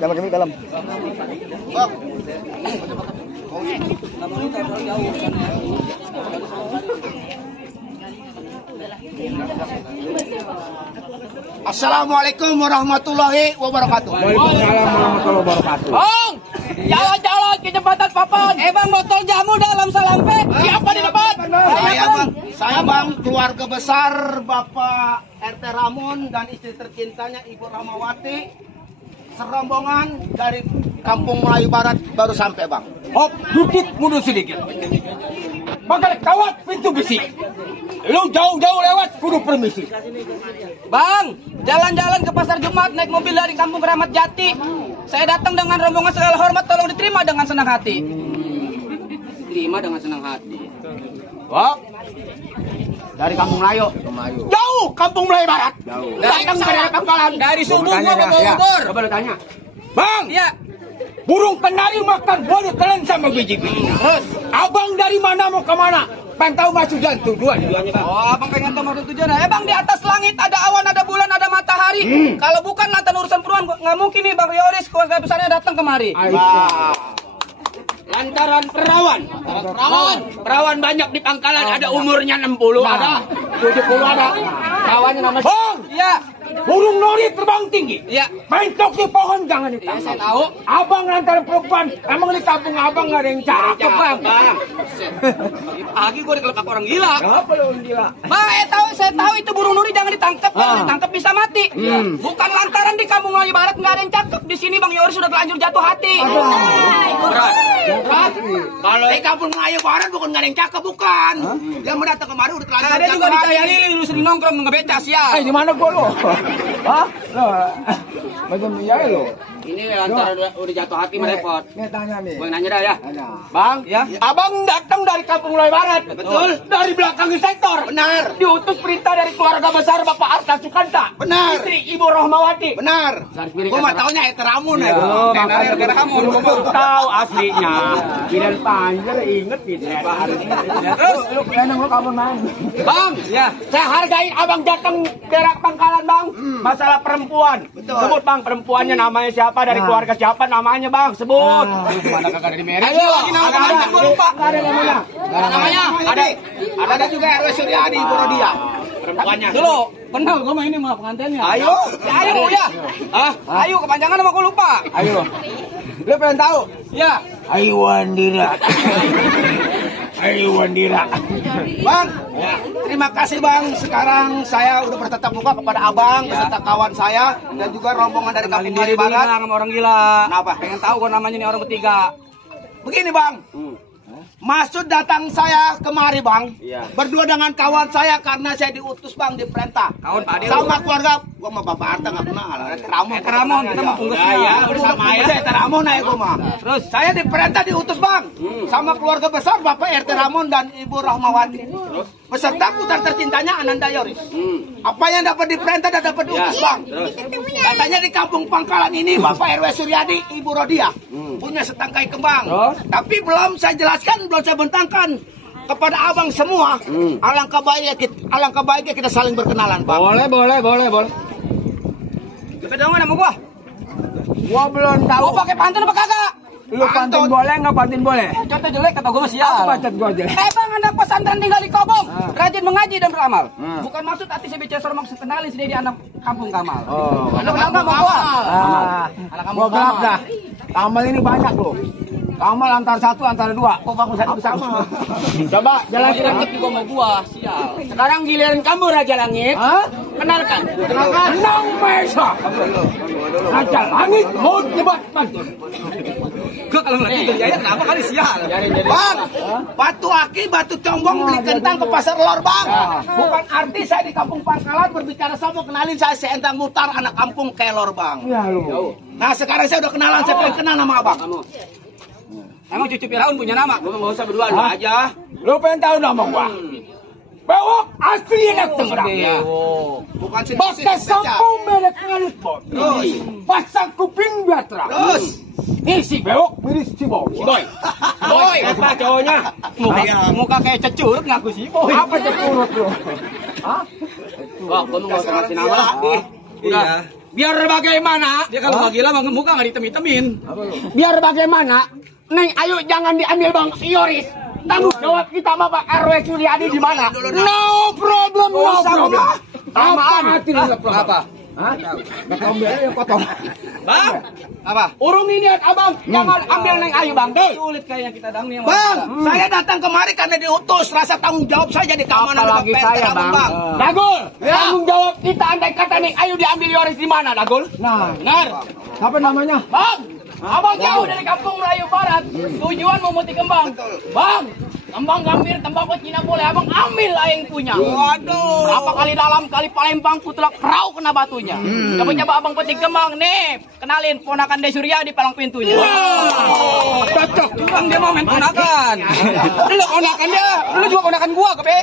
Jangan remit dalam. Assalamualaikum warahmatullahi wabarakatuh. Waalaikumsalam warahmatullahi wabarakatuh. Bang, jalan-jalan ke jembatan Papan. Bang, botol jamu dalam salampe. Siapa di depan? Saya bang, keluarga besar Bapak RT Ramon dan istri tercintanya Ibu Rahmawati. Serombongan dari Kampung Melayu Barat baru sampai bang. Hop, duduk mundur sedikit. Bakal kawat pintu besi. Lu jauh-jauh lewat, kudu permisi. Bang, jalan-jalan ke pasar Jumat naik mobil dari Kampung Keramat Jati. Saya datang dengan rombongan segala hormat, tolong diterima dengan senang hati. Terima dengan senang hati. Wah, dari Kampung Melayu. Jauh Kampung Melayu Barat. Datang dari Pangkalan. Dari subuh gua bawa bubur. Coba lu tanya. Bang, Iya. burung kenari makan buah telan sama biji-biji. Terus, Abang dari mana mau kemana? Pantau masuk dan tujuan. oh, abang pengen tahu maksud tujuan. Bang, di atas langit ada awan, ada bulan, ada matahari. Kalau bukan lantaran urusan peruan, nggak mungkin nih Bang Yoris keluarga besarnya datang kemari. Lantaran perawan banyak di Pangkalan, ada umurnya 60, ada 70, ada perawannya nama Bang, Iya, burung nori terbang tinggi. iya. Mentok di pohon jangan Iya, ditangkap. saya tahu. Abang lantaran perempuan, emang di kampung abang nggak ada yang cakep bang. Pagi gue dikelepak orang gila. Apa lo gila? Bang, saya tahu itu burung nuri jangan ditangkap. Kalau ditangkap bisa mati. Bukan lantaran di Kampung Melayu Barat nggak ada yang cakep. Di sini Bang Yoris sudah telanjur jatuh hati. Berat. Kalau di Kampung Melayu Barat bukan nggak ada yang cakep, bukan. Yang mau datang kemari udah telanjur Ada juga di Cahaya Lili, lu sering nongkrong nggak beca sial. Di mana gua lo? Hah? Lo? Macam ya lo? Ini lantaran udah jatuh hati merepot. Nih tanya nih. Gue nanya dah ya. Bang, Ya. abang datang dari Kampung Melayu Barat. Betul. Dari belakang sektor. Benar. Diutus perintah dari keluarga besar Bapak Arta Sukanta. Benar. Istri Ibu Rahmawati. Benar. Gua mah taunya RT Ramon ya. Gara-gara kamu tahu aslinya. Bidan panjer inget gitu. Terus, Lu kenang lu kapan main? Bang, ya. Saya hargai abang datang dari Pangkalan bang. Masalah perempuan. Betul. Sebut bang perempuannya namanya siapa dari keluarga siapa namanya bang sebut. Mana kagak ada di merek. Ayo, Lagi nama pengantin gue lupa. Nggak ada namanya. Namanya Ada juga RW Suryadi Ibu Rodia. Perempuannya. dulu. Kenal gue mah ini mah pengantinnya. Ayo. Ayo ya. Ayo kepanjangan sama gue lupa. Ayo. Lu pengen tahu? Ya. Ayo Wandira. Ayo Wandira. Bang, terima kasih bang. Sekarang saya udah bertatap muka kepada abang beserta kawan saya dan juga rombongan dari Kampung Melayu Barat. Sama orang gila. Kenapa? Pengen tahu gue namanya nih orang bertiga. Begini bang, maksud datang saya kemari bang, berdua dengan kawan saya karena saya diutus bang, diperintah. Kawan Pak Adil. Sama keluarga, gua sama Bapak Arta nggak kenal. Ramon, kita mah punggung Ya, udah sama ya. Saya Ramon ya gua mah. Terus Saya diperintah diutus bang, sama keluarga besar Bapak RT Ramon dan Ibu Rahmawati. Beserta putar tercintanya Ananda Yoris. Apa yang dapat diperintah dan dapat diutus bang? Katanya di Kampung Pangkalan ini Bapak RW Suryadi, Ibu Rodia punya setangkai kembang. Tapi belum saya jelaskan, belum saya bentangkan kepada abang semua. Alangkah baiknya kita saling berkenalan bang. Boleh. cepet dong nama gua. Gua belum tahu. Gua pakai pantun apa kagak? Lu pantun boleh nggak pantun boleh? Contoh jelek kata gua sial. Aku pantun gua aja. Bang, anak pesantren tinggal di Kobong, rajin mengaji dan beramal. Bukan maksud hati saya bicara sorong kenalin sendiri anak kampung Kamal. Oh. Anak kampung gua. Anak kamu gelap dah. Kamal ini banyak loh. Kamal antara satu antara dua. Kok kamu satu sama? Coba jalan juga mau gua, sial. Sekarang giliran kamu Raja Langit. Kenalkan. Nang Mesa. Raja Langit mau nyebat pantun. Gua kalau lagi beli ayat kenapa kali sial? Bang, batu aki, batu combong beli kentang ke pasar lor bang. Bukan arti saya di Kampung Pangkalan berbicara sama kenalin saya seentang mutar anak kampung kelor bang. Ya lu. Nah sekarang saya udah kenalan, saya pengen kenal nama abang. Emang cucu Firaun punya nama? Gua nggak usah berdua aja. Lu pengen tahu nama gua? Bewok asli enak Tangerang. Bukan sih. Pakai sampo merek ngalut bot. Pasang kuping biatra. Terus. Ini si bewok mirip si boy. Boy, apa cowoknya? Muka kayak cecurut ngaku sih boy. Apa cecurut lu? Hah? Wah, kamu nggak usah ngasih nama lah. Udah. Biar bagaimana, dia kalau bagi lah bang muka nggak ditem-itemin. Biar bagaimana, Neng Ayu jangan diambil Bang Yoris. Tanggung jawab kita Bapak RW Suryadi di mana? No problem, no problem. Apa? Hah? Yang potong. Bang, apa? Urung ini abang, jangan ambil Neng Ayu Bang. Sulit kayaknya kita dang nih. Bang, saya datang kemari karena diutus. Rasa tanggung jawab saya jadi keamanan Apalagi Bapak saya RT Ramon, Bang. Dagul, Ya. tanggung jawab kita andai kata Neng Ayu diambil Yoris di mana Dagul? Nah, Benar. apa namanya? Bang, abang jauh dari kampung Melayu Barat. Tujuan memuti kembang. Bang, kembang gambir, tembakau Cina boleh abang ambil lah yang punya. Waduh. Berapa kali dalam, kali Palembang kutelak perahu kena batunya. Coba-coba abang petik kembang nih. Kenalin ponakan Desurya di palang pintunya. Cocok. Bang dia mau main ponakan. Lu ponakan dia, lu juga ponakan gua kepe.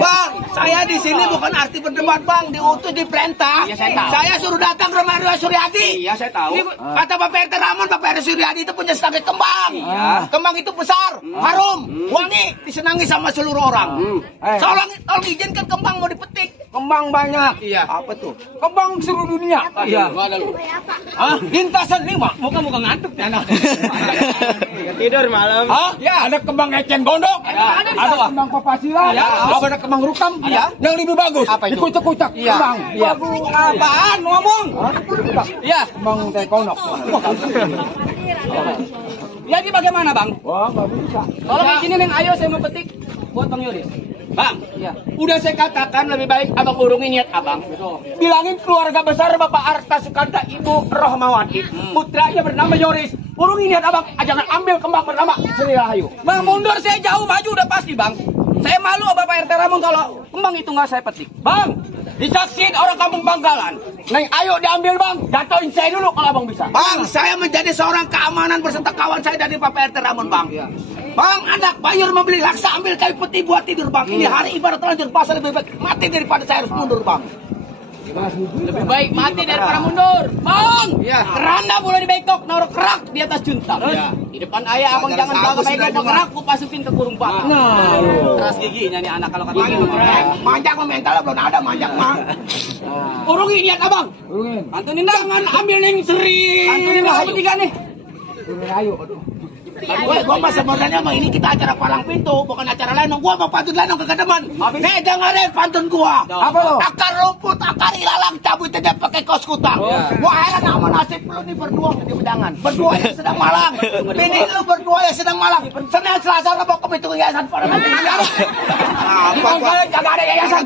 Bang, saya di sini bukan arti berdebat Bang, diutus di perintah. Iya, saya tahu. Saya suruh datang ke rumah RW Suryadi. Iya saya tahu. Ini kata Bapak RT Ramon, Bapak RT Suryadi itu punya stake kembang. Iya. Kembang itu besar, harum, wangi, disenangi sama seluruh orang. Tolong izinkan kembang mau dipetik. Kembang banyak. Iya. Apa tuh? Kembang seluruh dunia. Iya. Hah? Lintasan 5. Muka-muka ngantuk ya anak. Tidur malam. Hah? Ya, ada kembang eceng gondok. Ya, Ada kembang papasilan. Ya. Ada kembang rukam. Ya. Yang lebih bagus. Apa itu? Dikucak-kucak. Iya. Kembang. Iya. Apaan ngomong? Iya. Kembang tekondok. Jadi bagaimana bang? Wah, nggak bisa. Tolong izinin yang ayo saya mau petik buat Bang Yoris. Bang, Iya. udah saya katakan lebih baik abang urungin niat abang. Bilangin keluarga besar Bapak Arta Sukanta, Ibu Rohmawati, putranya bernama Yoris. Urungin niat abang, jangan ambil kembang bernama Sri Rahayu. Bang mundur saya jauh maju udah pasti bang. Saya malu sama Bapak RT Ramon kalau kembang itu nggak saya petik. Bang, disaksiin orang kampung Bangkalan. Neng, ayo diambil bang, jatuhin saya dulu kalau abang bisa. Bang, saya menjadi seorang keamanan berserta kawan saya dari Bapak RT Ramon, Bang. Bang, anak bayur membeli laksa, ambil kayu putih buat tidur, Bang. Ini hari ibarat terlanjur pasar lebih baik mati daripada saya harus mundur, Bang. Lebih baik mati daripada mundur. Bang, keranda boleh dibekok, naruh kerak di atas junta. Di depan ayah abang jangan bawa pegang kerak, ku pasukin ke kurung bak. Keras giginya nih anak kalau kata Manjak mah mentalnya belum ada manjak mah. Urungin niat abang. Antunin dah. Jangan ambil Neng Sri. Antunin dah bertiga nih. Gua mah sebenarnya mah ini kita acara palang pintu, bukan acara lenong. Gua mau pantun lenong ke Kademan. Nih dengerin pantun gua. Apa lo? Akar rumput, akar ilalang, cabut aja pakai kos kutang. Gua heran sama nasib lu nih berdua di bedangan. Berdua yang sedang malang. Bini lu berdua yang sedang malang. Senin Selasa Rabu Kamis itu yayasan para nanti. Apa gua kagak ada yayasan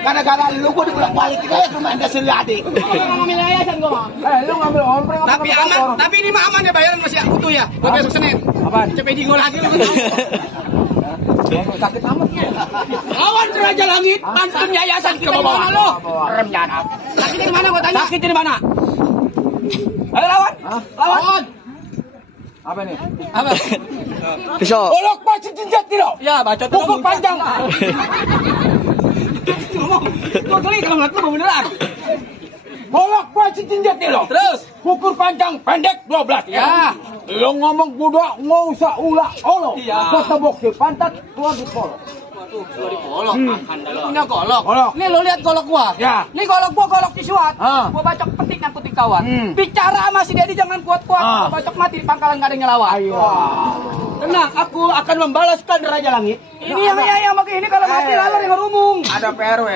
gara-gara lu gua dibolak-balik ke rumah Anda Suryadi. Ngambil yayasan gua. Lu ngambil ompreng. Tapi aman, tapi ini mah aman ya bayaran masih utuh ya. Buat besok Senin. Apaan? Cepet jinggol lagi lu. Sakit amat. Lawan Raja Langit, pantun yayasan ke bawah lo. Rem jangan. Sakitnya di mana gua tanya? Sakitnya di mana? Ayo lawan. Lawan. Apa nih? Apa? Besok. Olok baju jinjat tidak? Ya, bacot Pukul panjang. Ngomong. Gua kali kalau ngeliat lu beneran. Bolak baju jinjat tidak? Terus Pukul panjang pendek 12 Ya. Lo ngomong budak nggak usah ulah olo. Iya. Kata bokeh pantat keluar di kolok. Waduh, gua di golok makan dah lo. Punya golok. Golok. Nih lo lihat golok gua. Ya. Nih golok gua golok disuat. Ah. Gua bacok petik dan putih kawan. Bicara sama si Dedi jangan kuat-kuat. Ah. Gua bacok mati di pangkalan gak ada yang ngelawan. Ayo. Tenang, aku akan membalaskan Raja Langit. Ini yang begini kalau mati lalu yang rumung. Ada PRW.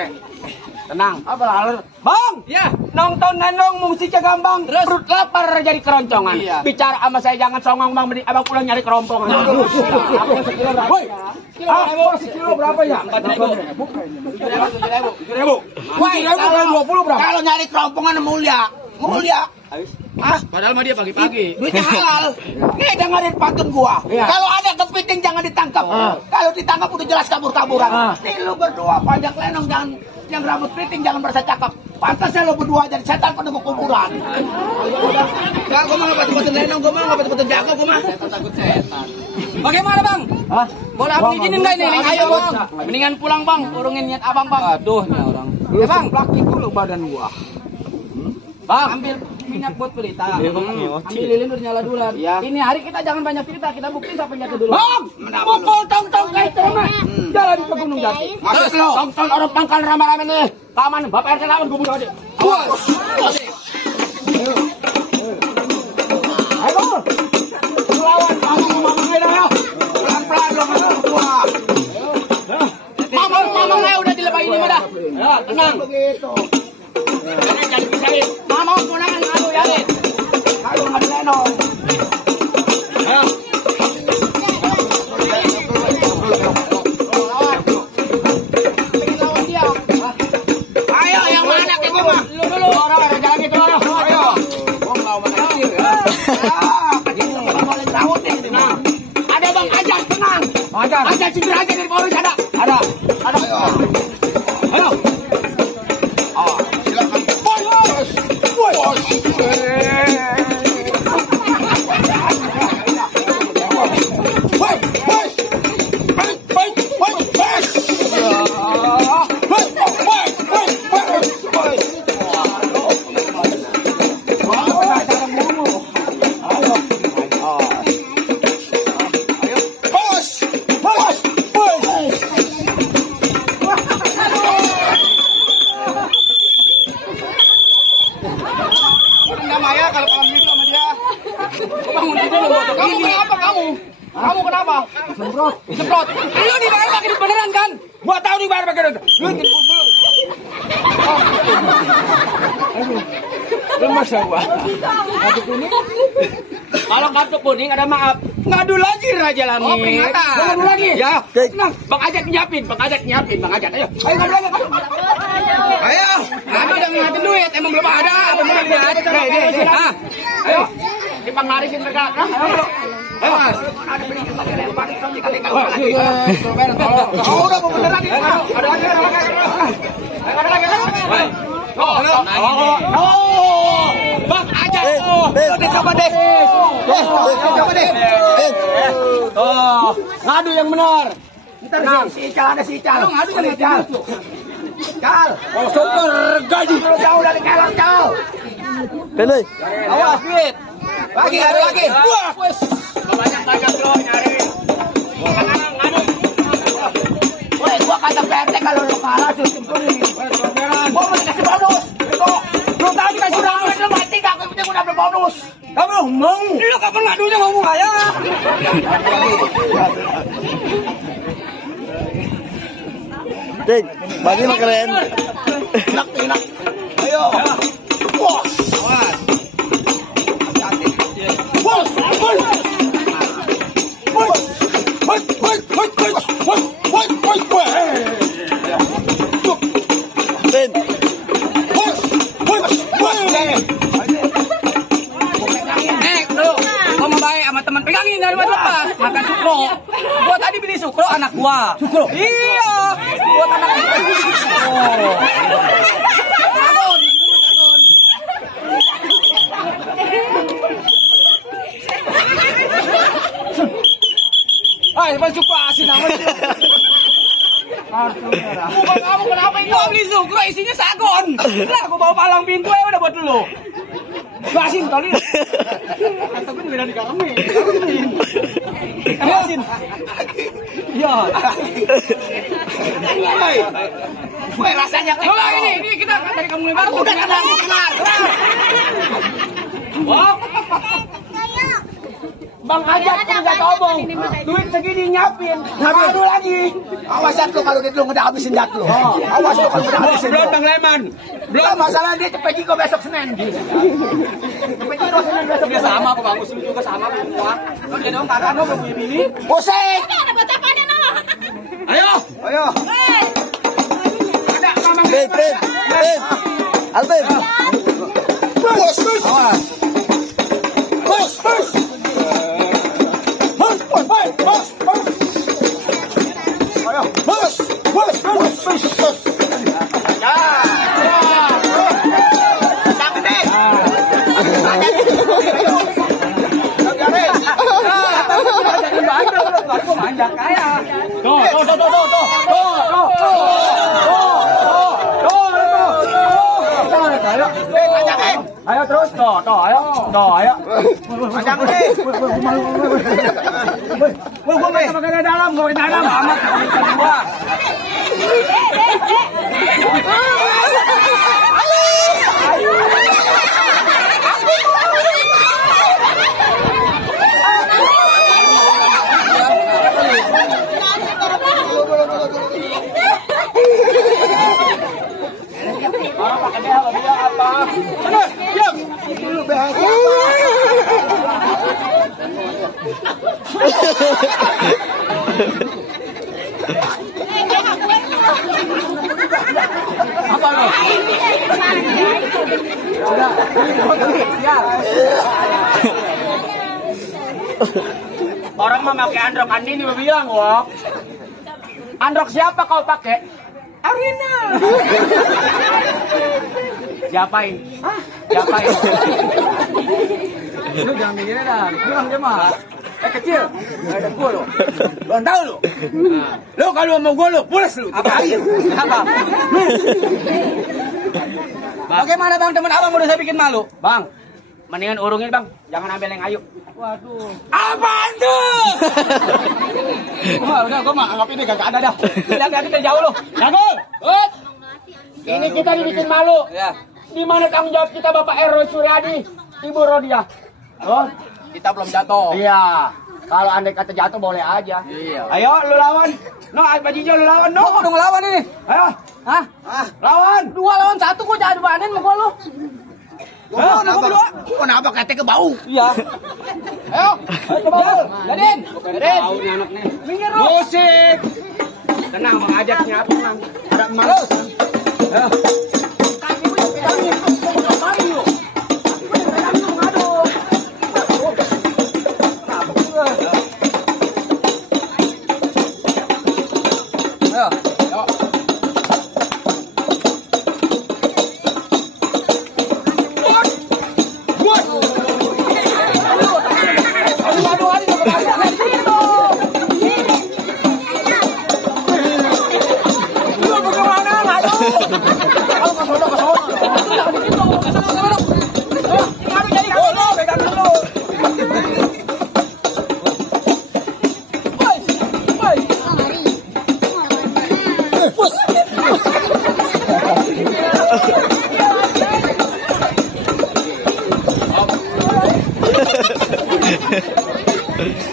Tenang. Apa lalu? Bang, ya. Nonton nenong musik gambang. Terus? Perut lapar jadi keroncongan. Iya. Bicara sama saya jangan songong bang. Mending abang pulang nyari kerompongan. Woi. Apa sekilo berapa ya? 4.000. 7.000. Woi, 20 berapa? Kalau nyari kerompongan mulia. Hah? Padahal mah dia pagi-pagi. Duitnya halal. Nih dengerin pantun gua. Iya. Kalau ada kepiting jangan ditangkap. Kalau ditangkap udah jelas kabur-kaburan. Nih lu berdua panjang lenong jangan yang rambut keriting jangan merasa cakep. Pantasnya lu berdua jadi setan penunggu kuburan. Enggak, gua mah enggak patut-patut lenong, gua mah enggak patut-patut jago, gua mah. Takut setan. Bagaimana bang? Hah? Boleh abang izinin nggak ini? Ayo bang. Mendingan pulang bang. Urungin niat abang bang. Aduh, nih orang. Ya bang, plaki dulu badan gua. Bang, Ambil minyak buat pelita. Ambil lilin udah nyala duluan. Ini hari kita jangan banyak cerita, kita buktiin siapa yang jatuh dulu. Bang, pukul tong-tong kayak terima. Jalan ke Gunung Jati. Masuk lo. Tong-tong orang pangkal rame-rame nih. Taman, Bapak RT lawan gue bunuh aja. Ayo, lawan mamang ayo. Pelan-pelan lo masuk gua. Mamang ayo udah dilepas ini mah dah. Ya, tenang. Begitu. Jangan pisahin. Mamang punangan ngadu ya. Kalau ngadu lenong. Ayo. Ayo yang mana ke gua? Dulu orang jalan gitu orang. Ayo. Ada Bang Ajat tenang. Ajat cedera aja dari Polres ada. Ada. Ayo. Silakan. Kamu kenapa? Disemprot. Lu dibayar pakai beneran kan? Gua tahu dibayar pakai beneran. Lu masa gua. Kartu kuning. Kalau kartu kuning ada maaf. Ngadu lagi Raja Langit. Oh, peringatan. Ngadu lagi. Ya. Tenang. Bang Ajat nyiapin. Bang Ajat. Ayo. Ayo ngadu lagi. Ayo. Ngadu udah ngeliatin duit, emang belum ada. Belum ada. Ayo. Dipanglarisin mereka. Ayo. Ayo. Oh, udah mau beneran ini. Ada lagi. Ada lagi. Bang Ajat. Coba deh. Coba deh. Ngadu yang benar. Ntar si Ical ada si Ical. Ngadu yang Ical. Cal. Oh, super gaji. Kalau jauh dari kelang Cal. Pilih. Awas, duit. Lagi, ada lagi. Wah, banyak lo nyari. Ngadu. Woi, gua kata PRT kalau lu kalah suruh cempurin. Gua mau dikasih bonus. Lu tahu dikasih bonus lu mati gak? Aku punya udah bonus. Kamu ngomong. Lu kapan ngadunya ngomong aja. Ding, bagi mah keren. Enak. Ayo. Wah. Awas. Din. Lu, gua mau baik sama teman pegangin dari lepas. Makan sukro. Gua tadi beli sukro anak gua. Sukro? Iya. Buat anak gua. Sagon. Hai, baju sukro asin amat. Bukan kamu kenapa ini? Gua beli sukro isinya sagon. Lah gua bawa palang pintu ya udah buat lu. Gua asin kali. Kata gue beda di kami. Asin. Iya. Woi, rasanya kayak Lola ini kita dari kamu lebar. udah kelar. Wah. Bang Ajat udah ngomong. Duit segini nyiapin. Ngadu lagi. Awas jatuh kalau duit lu udah habisin jatuh. Awas lu kalau udah habisin. Belum Bang Leman. Belum masalah dia cepet juga besok Senin. Cepet juga Senin besok. Dia sama kok Bang Muslim juga sama semua. Kan dia dong kakak lo belum punya bini. Pusing. Ayo. Ayo. Ada Mamang. Din. Alvin. Bos. Ayo terus, Tuh, ayo. Panjang nih. Gue ke dalam, gue ke dalam. Amat, gua. Orang pakai BH nggak bilang apa? Sana, diam. Lu BH apa lo? Udah. Ya. Orang mah pakai androk Andi nih bilang, wah. Androk siapa kau pakai? Arina. Siapain? Siapain? Lu jangan begini dah. Bilang dia mah. Kecil. Enggak ada gua lo. Lu tahu lo. Lu kalau mau gua lo, pulas lu. Apa? Apa? Bagaimana bang teman abang udah saya bikin malu? Bang, mendingan urungin bang. Jangan ambil yang ayu. Waduh. Apaan tuh? Gua mah anggap ini kagak ada dah. Lihat dari jauh lo. Jago. Ini kita dibikin malu. Ya. Di mana tanggung jawab kita Bapak Ero Suryadi, Ibu Rodia? Oh, Kita belum jatuh. iya. Kalau andai kata jatuh boleh aja. Iya. Ayo lu lawan. No, Pak Jijo lu lawan no. Gua udah ngelawan ini. Ayo. Hah? Lawan. 2 lawan 1 gua jadi banin sama gua lu. Gua berdua. Kenapa katanya ke bau? Iya. Ayo. Coba. Jadin. Jadin. Minggir lu. Musik. Tenang Bang Ajatnya apa tenang. Ada emas. Ayo.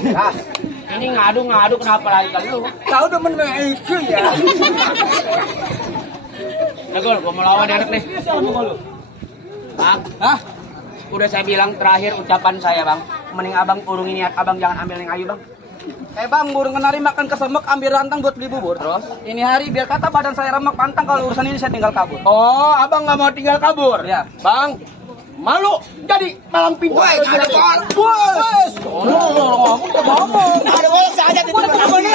Nah, ini ngadu-ngadu kenapa lagi kali lu? Kau demen itu ya. Negol, gua mau lawan anak nih. Bang, Hah? udah saya bilang terakhir ucapan saya bang. Mending abang urungin niat abang, jangan ambil yang ayu bang. Bang, burung kenari makan kesemek ambil rantang buat beli bubur. Terus? Ini hari biar kata badan saya remek pantang, kalau urusan ini saya tinggal kabur. Oh, abang nggak mau tinggal kabur? Ya. Bang, malu jadi malang pintu. Woi, ada bol. Bos. Ngomong. Ada bol saja di tempat ini.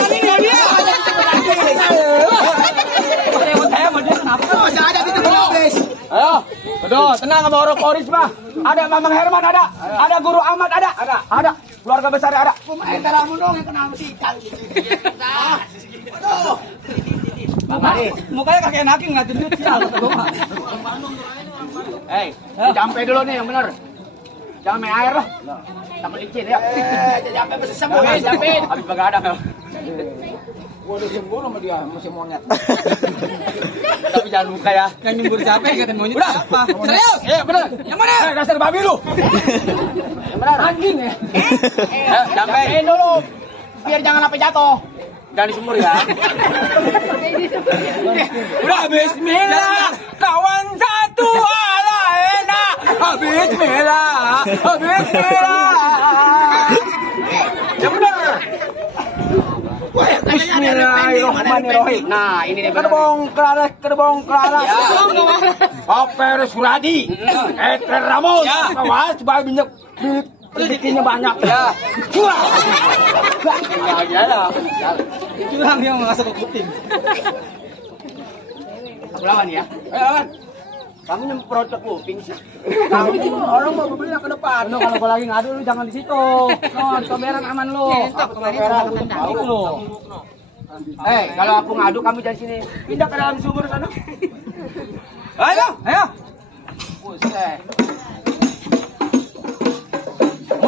Saya mau dia kenapa? Masih ada di tempat guys. Ayo, aduh, tenang sama orang Koris mah. Ada Mamang Herman ada Guru Ahmad ada, keluarga besar ada. Pemain teramu dong yang kenal musikal. Aduh. Mukanya kakek naki ngeliatin duit sial. Hei, jampe dulu nih yang bener. Jangan main air loh. Takut licin ya. Jampe masih Jampe. Habis begadang ya. Gua udah sembur sama dia, masih monyet. Tapi jangan luka ya. Yang nyembur siapa yang katain monyet siapa? Serius? Iya bener. Yang mana? Dasar babi lu. Yang bener. Anjing ya. Jampein dulu. Biar jangan sampai jatuh. Jangan di sumur ya. Udah bismillah. Kawan satu ala enak. Bismillah. Yang bener. Bismillahirrahmanirrahim. Nah, ini dia Kerbong kelaras. ya. Bapak Suradi, Eter Ramon, kawan, coba minyak, rezekinya banyak ya. Ya lah. Itu orang yang masuk ke kuping. Aku lawan ya. Ayo lawan. Kamu nyemprot ke kuping sih. Kamu orang mau beli ke depan. No, kalau gua lagi ngadu lu jangan di situ. No, di kameran aman lu. Aku kameran tahu lu. Kalau aku ngadu kamu jangan sini. Pindah ke dalam sumur sana. Ayo. Ayo. Buset.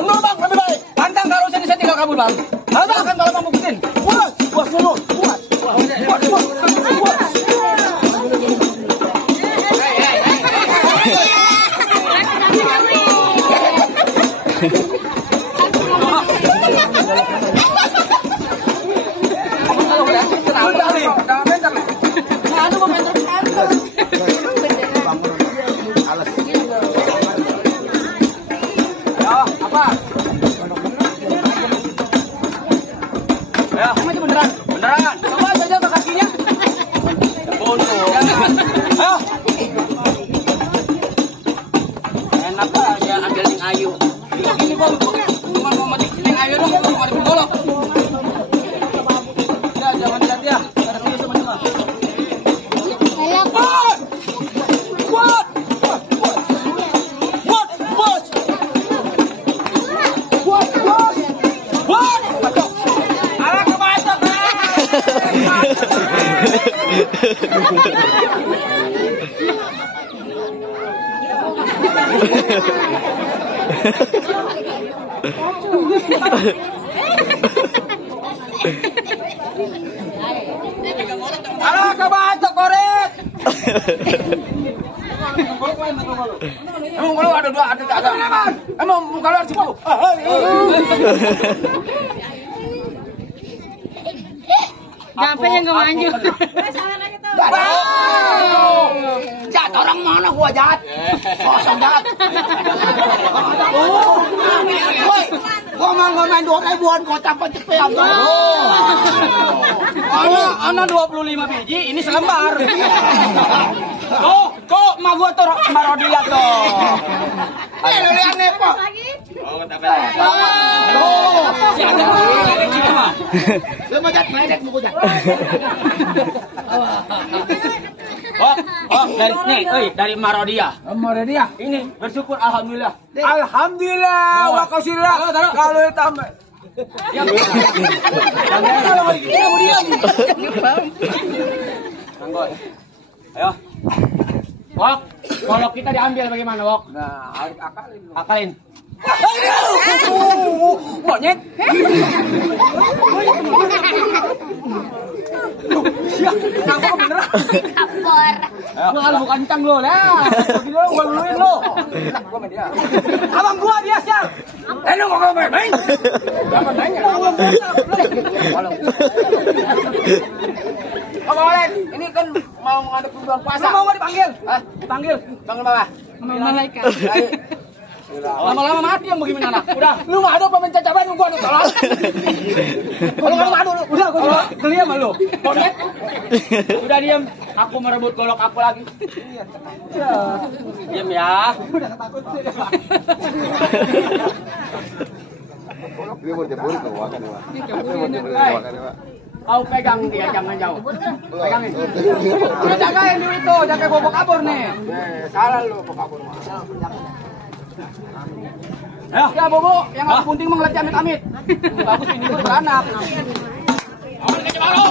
Mundur bang, lebih baik. Pantang kalau saya tinggal kabur bang. Halo akan kalau bang bukutin. Puas, puas mundur, puas, puas, puas, puas. Halo, kebantu korek. Emang kalau ada dua, ada. Emang kalau harus mau. Sampai yang gak maju. Jat orang mana gua jat? Kosong jat. Woi, gua mau main 2.000-an kau campur cepet. Ana 25 biji, ini selembar. Kok mah gua tuh Marodia tuh. Lu lihat nih, Pak. Lu mau jat meledek mau jat. Dari Marodia. Marodia. Ini bersyukur alhamdulillah. Alhamdulillah, wakasilah. Kalau ditambah. Ayo. Wok, kalau kita diambil bagaimana, Wok? Nah, Akalin. Monyet. Kamu beneran? Gua bukan kencang lo lah. Begini lo gua luluin lo. Gua main dia. Abang gua dia sial. Lu mau main? Apa nanya? Abang Alen, ini kan mau ngadep bulan puasa. Mau dipanggil? Hah? Dipanggil. Panggil Bapak. Malaikat. Lama-lama mati yang bagaimana anak? Udah, lu ngadu apa mencacaban gua anu tolong. Kalau kamu ngadu, udah gua juga geli sama lu. Monyet. Udah diam, aku merebut golok aku lagi. Iya. Diam ya. Udah takut. Dia mau jebur ke wakan ya, Pak. Kau pegang dia, jangan jauh. Pegangin. Udah jagain dulu itu, jaga gua mau kabur nih. salah lu mau kabur. Ya Bobo, yang aku bunting mah ngeliat amit-amit. Bagus ini gua beranak. Awal ke baru.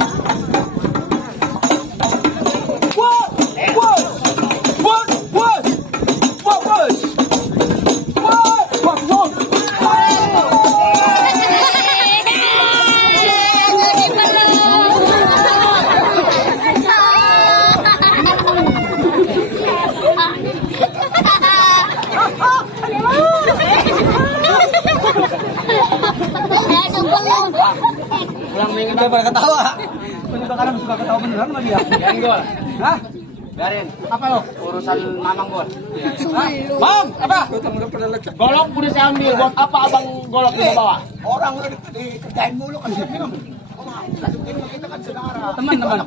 Pulang minggu udah pada ketawa. Lu juga kadang suka ketawa beneran sama dia. Biarin gol. Hah? Biarin. Apa lo? Urusan mamang gol. Bang, apa? Golok udah saya ambil. Buat apa abang golok di bawah? Orang udah dikerjain mulu kan dia minum. Kita kan saudara. Teman-teman.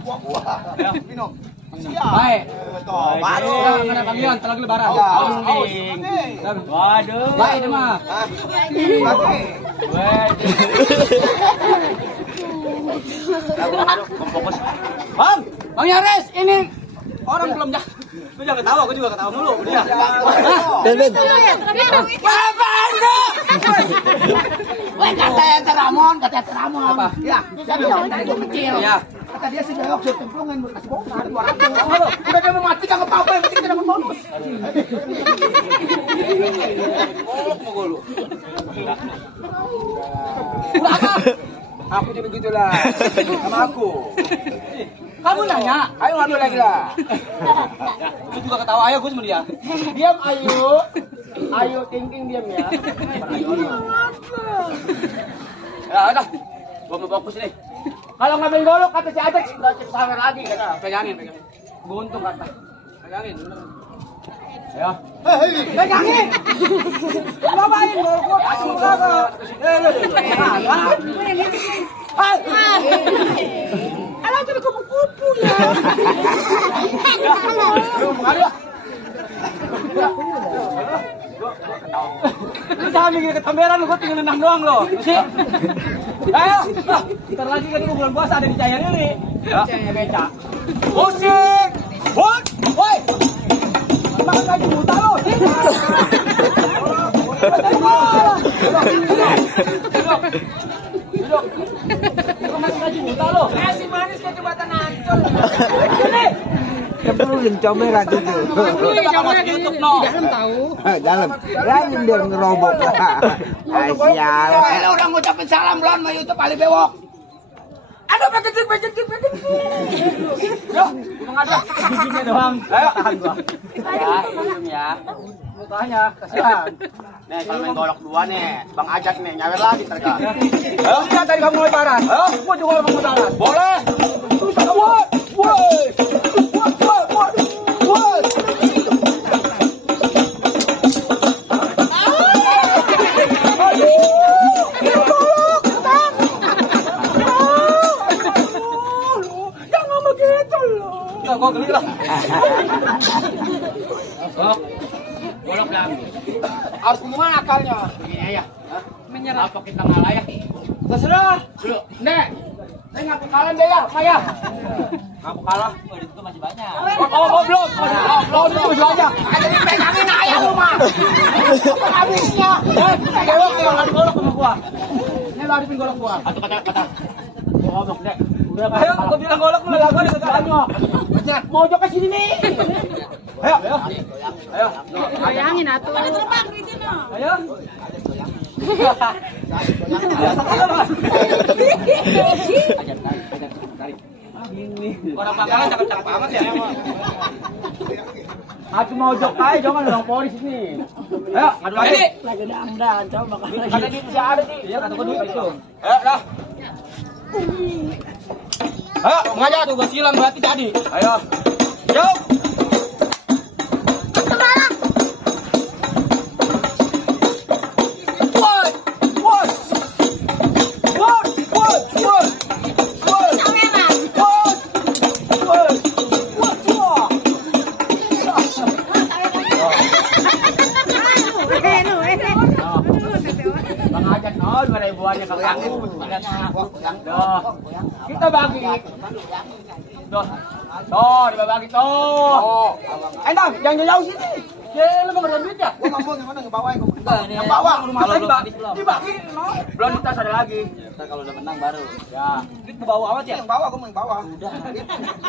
Ya, minum. Siap. Baik. Tuh, baru. Mana panggilan telah lebaran. Ya. Onding. Waduh. Baik deh mah. Fokus. Bang Yares, ini orang belum jah. Lu jangan ketawa, aku juga ketawa mulu. Dia. Ben. Wah, kata Ramon. Apa? Ya, saya bilang dari gua kecil. Ya. Kata dia sih jawab suruh templungan kasih bonus 200. Udah dia mau mati kagak apa-apa, yang penting kita dapat bonus. Golok mau golok. Aku juga begitulah sama aku. Kamu nanya, Ayo ngadu lagi lah. lu juga ketawa ayo gue sama dia. Diam Ayu. Ayu thinking diam ya. Ya udah, gua mau fokus nih. Kalau ngambil golok kata si Ajak udah sawer lagi kata. Pegangin. Buntung kata. Pegangin. Ya. Pegangin. Ngapain golok gua kasih kagak. Alah jadi kupu-kupu ya. Lu mengadu. Lu jangan mikir ketamberan lu, gua tinggal nendang doang lo. Sih. Ayo, ntar lagi kan bulan puasa ada di Jaya Lili. Ya, beca. Musik. Woi. Makan gaji buta lo. Duduk. Kau makan gaji buta lo. Nasi manis ke jembatan Ancol. Sini. Kepulin comel lagi tuh. Di YouTube no. Dalam tahu. Dalam. Rajin dia ngerobok. Sial. Ayo udah ngucapin salam belum sama YouTube Ali Bewok. Aduh, pakai Yo, mengajak giginya doang. Ayo, tahan gua. Ya, minum ya. Mukanya kasihan. Nih, kalau main golok 2 nih, Bang Ajak nih nyawer lagi tergal. Ayo, lihat tadi kamu lebaran. Ayo, gua juga mau lebaran. Boleh. Enggak, kok geli lah. Golok dah. Harus gimana akalnya? Begini aja. Menyerah. Apa kita nggak layak? Terserah. Dulu, Nek. Saya ngaku kalah deh ya, Maya. Kamu kalah. Oh, di situ masih banyak. Oh, belum. Oh, itu masih banyak. Ada dipegangin ayah lu mah. Apa habisnya? Golok yang golok sama gua. Ini lo hadapin golok gua. Atau kata. Gua ngomong, Nek. Udah, Ayo, gua bilang golok lu lagu di kegalannya. Mau jok ke sini nih. Ayo. Ayo. Bayangin atuh. Ayo. Orang Bangkalan cakep-cakep amat ya. Aku mau jok aja, jangan orang polis ini. Ayo, ngadu lagi. Lagi damdan, coba Ada di si ada di. Iya, kata gua duit itu. Ayo, dah. Ayo, ngajak tuh gua silang berarti jadi. Ayo. Yuk. Bang Ajak, 2.000-annya ke kamu. Kita bagi. Tuh, dibagi tuh. Endang, jangan jauh sini. Ya, lu enggak ada duit ya? Gua ngomong yang mana ngebawain gua. Yang bawa rumah saya dibagi. Dibagi, no. Belum di tas ada lagi. Ntar kalau udah menang baru. Ya. Duit ke bawah amat ya? Yang bawa gua mau yang bawa. Udah.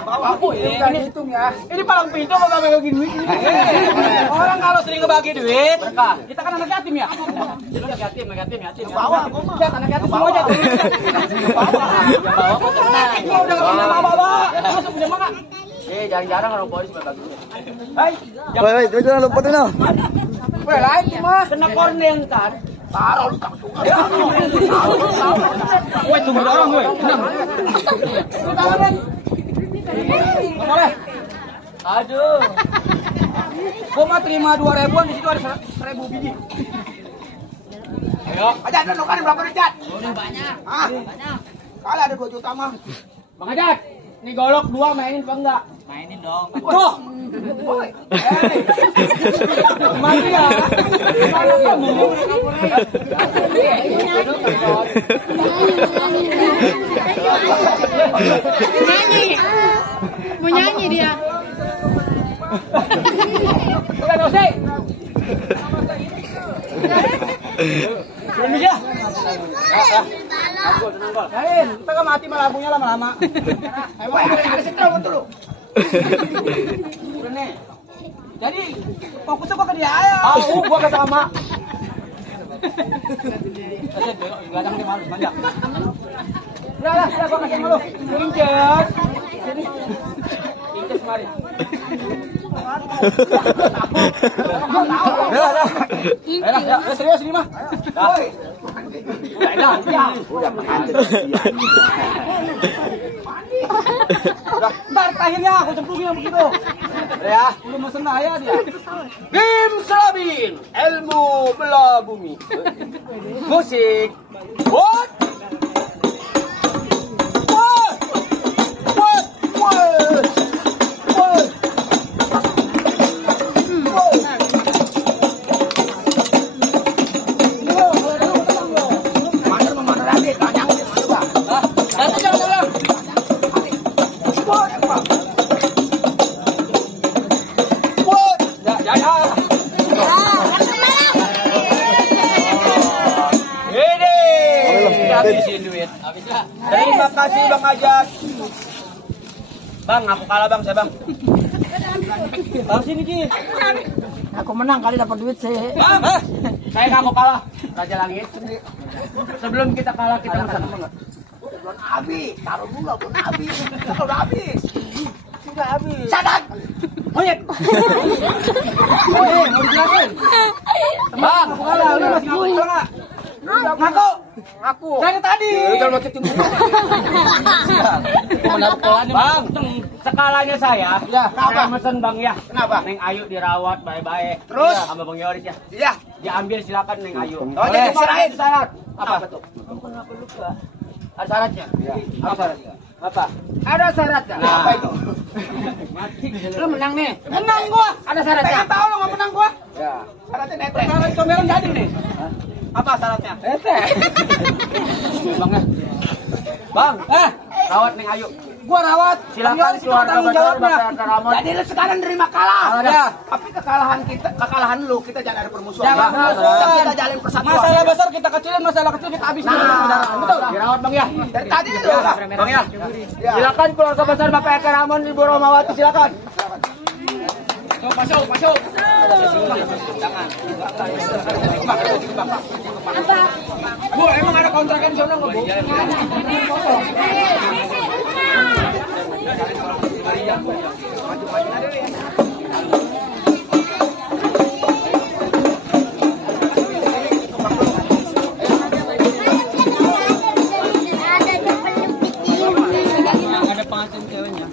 Bawa. Aku Ini hitung ya. Ini palang pintu mau bagi duit ini. Orang kalau sering ngebagi duit, Berkah. kita kan anak yatim ya. Jadi anak yatim. Bawa gua mah. Lihat anak yatim semua aja. Bawa. Yang bawa kok tenang. Gua udah enggak pernah bawa. Masuk punya mana? Jarang-jarang orang polis bagi duit. Hai. Woi, itu jangan lupa tuh no. Weh, lain mah. Kena kornea ntar. Taruh lu kang. Weh, tunggu orang gue. Tenang. Nggak boleh. Aduh. Gua mah terima 2.000-an, di situ ada 1.000 biji. Ayo. Aja ada nukarin berapa Rijat? Udah banyak. Hah? Banyak. Kali ada 2 juta mah. Bang Ajak, ini golok 2 mainin apa enggak? Mainin dong. Tuh. Woi. Mati ya. Mana kamu? Nyanyi. Mau nyanyi dia. Bukan Ose. Indonesia. Kain, kita mati malabunya lama-lama. Emang ada sekarang dulu. Udah nih. Jadi fokusnya gua ke dia aja. Gua kesama. Gak ada yang malu, banyak. Udah, gua kasih malu. Inces. Sini. Inces mari. Ya, serius ini mah. Udah, ntar akhirnya aku cemplungin begitu. Ya, belum mesen saya dia. Bim Salabin, ilmu belah bumi. Musik. What? What? What? What? What? Habisin duit. Terima kasih Bang Ajat. Bang, aku kalah Bang, saya Bang. Bang sini Ki. Aku menang kali dapat duit sih. Bang, Saya ngaku kalah, Raja Langit. Sebelum kita kalah, kita makan. Belum habis, taruh dulu belum habis. Udah habis. sudah habis. Sadat. Monyet. Mau dijelasin? Bang, Aku kalah, lu masih ngaku enggak? Ngaku. aku. Dari tadi. Jangan macet itu. Bang, sekalanya saya. Ya, Saya mesen Bang ya. Kenapa? Neng Ayu dirawat baik-baik. Terus? sama Bang Yoris ya. Iya. Diambil silakan Neng Ayu. Oh, jadi serahin. Syarat. Apa Apa tuh? Ada syaratnya? Apa syaratnya? Apa? Ada syaratnya. Nah. Apa itu? Lu menang nih. Menang gua. Ada syaratnya. Pengen tahu lo nggak menang gua? Ya. Syaratnya neteh. Syarat comberan jadi nih. Apa syaratnya? Bang ya. Bang, rawat Neng Ayu. Gua rawat. Silakan keluarga tanggung besar jawabnya. Bapak RT Ramon. Jadi lu sekarang nerima kalah. Ya. Tapi kekalahan lu kita jangan ada permusuhan. Jangan permusuhan. Kita jalin persatuan. Masalah besar kita kecilin, masalah kecil kita habisin. Nah, Betul. Dirawat Bang ya. Dari tadi lu. Bang ya. Silakan keluarga besar Bapak RT Ramon Ibu Romawati silakan. Masuk. Bu, emang ada kontrakan di sana nggak, Bu? Ada pengantin ceweknya.